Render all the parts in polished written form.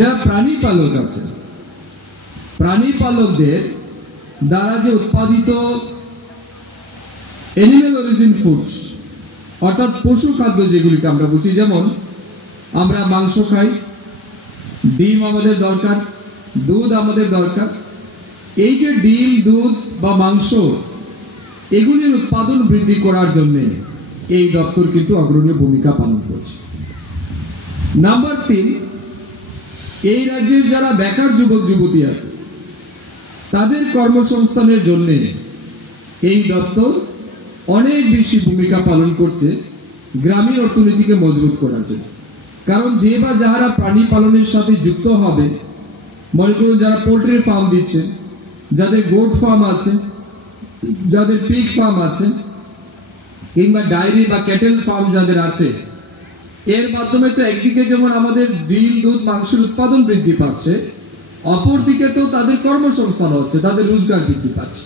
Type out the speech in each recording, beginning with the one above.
যারা প্রাণী পালক আছে, প্রাণী পালকদের দ্বারা যে উৎপাদিত অ্যানিম্যাল অরিজিন ফুডস অর্থাৎ পশু খাদ্য যেগুলিকে আমরা বুঝি, যেমন আমরা মাংস খাই, ডিম আমাদের দরকার, দুধ আমাদের দরকার। এই যে ডিম, দুধ বা মাংস এগুলির উৎপাদন বৃদ্ধি করার জন্য এই দপ্তর কিন্তু অগ্রণী ভূমিকা পালন করছে। নাম্বার 3, এই রাজ্যের যারা বেকার যুবক যুবতী আছে তাদের কর্মসংস্থানের জন্য এই দপ্তর অনেক বেশি ভূমিকা পালন করছে গ্রামীণ অর্থনীতিকে মজবুত করার জন্য। কারণ যে বা যারা প্রাণী পালনের সাথে যুক্ত হবে, মনে করুন যারা পোল্ট্রি ফার্ম দিচ্ছেন, যাদের গোট ফার্ম আছে, যাদের পিগ ফার্ম আছে, কিংবা ডায়েরি বা ক্যাটেল ফার্ম যাদের আছে, এর মাধ্যমে তো একদিকে যেমন আমাদের ডিম, দুধ, মাংসের উৎপাদন বৃদ্ধি পাচ্ছে, অপরদিকে তো তাদের কর্মসংস্থান হচ্ছে, তাদের রোজগার বৃদ্ধি পাচ্ছে।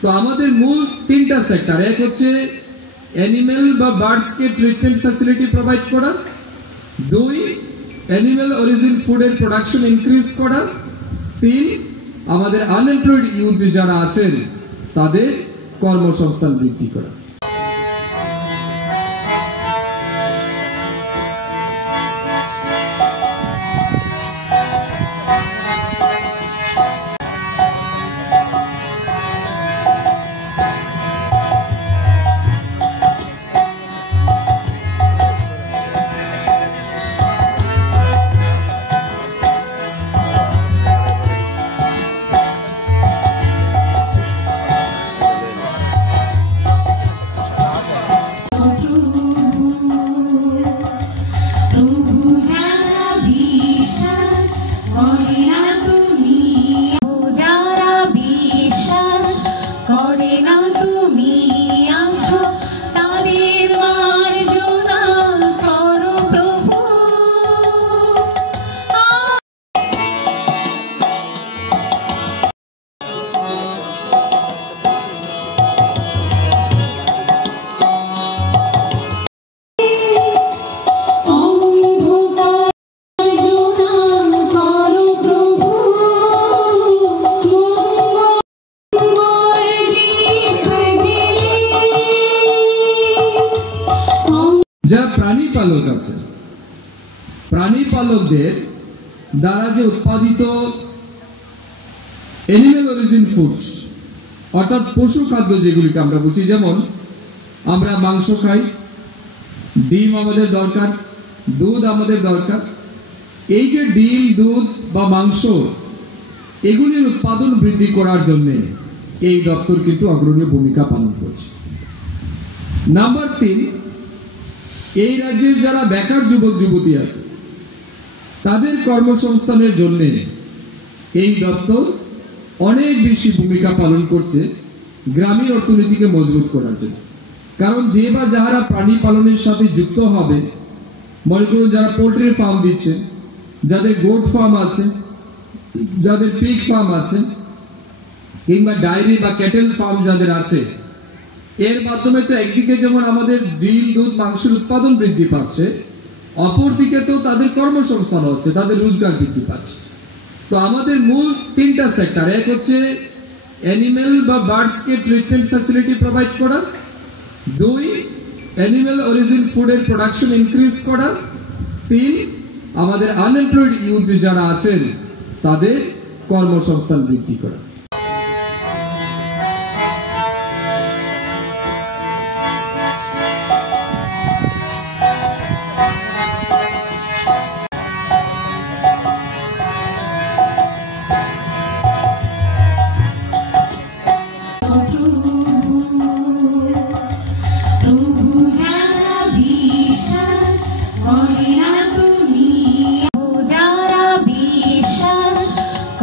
তো আমাদের মূল 3টা সেক্টর, এক হচ্ছে অ্যানিমেল বা বার্ডসকে ট্রিটমেন্ট ফ্যাসিলিটি প্রোভাইড করা, 2 অ্যানিমেল অরিজিন ফুডের প্রোডাকশন ইনক্রিজ করা, 3 আমাদের আনএমপ্লয়েড ইউথ যারা আছেন তাদের কর্মসংস্থান বৃদ্ধি করা। যারা প্রাণী পালক আছে, প্রাণী পালকদের দ্বারা যে উৎপাদিত অ্যানিম্যাল অরিজিন ফুডস অর্থাৎ পশু খাদ্য যেগুলিকে আমরা বুঝি, যেমন আমরা মাংস খাই, ডিম আমাদের দরকার, দুধ আমাদের দরকার। এই যে ডিম, দুধ বা মাংস এগুলির উৎপাদন বৃদ্ধি করার জন্য এই দপ্তর কিন্তু অগ্রণী ভূমিকা পালন করছে। নাম্বার 3, এই রাজ্যের যারা বেকার যুবক যুবতী আছে তাদের কর্মসংস্থানের জন্য এই দপ্তর অনেক বেশি ভূমিকা পালন করছে গ্রামীণ অর্থনীতিকে মজবুত করার জন্য। কারণ যে বা যারা প্রাণী পালনের সাথে যুক্ত হবে, মনে করুন যারা পোল্ট্রি ফার্ম দিচ্ছেন, যাদের গোট ফার্ম আছে, যাদের পিগ ফার্ম আছে, কিংবা ডায়েরি বা ক্যাটেল ফার্ম যাদের আছে, এর মাধ্যমে তো একদিকে যেমন আমাদের ডিম, দুধ, মাংসের উৎপাদন বৃদ্ধি পাচ্ছে, অপরদিকে তো তাদের কর্মসংস্থান হচ্ছে, তাদের রোজগার বৃদ্ধি পাচ্ছে। তো আমাদের মূল 3টা সেক্টর, এক হচ্ছে অ্যানিমেল বা বার্ডসকে ট্রিটমেন্ট ফ্যাসিলিটি প্রোভাইড করা, 2 অ্যানিমেল অরিজিন ফুডের প্রোডাকশন ইনক্রিজ করা, 3 আমাদের আনএমপ্লয়েড ইউথ যারা আছেন তাদের কর্মসংস্থান বৃদ্ধি করা।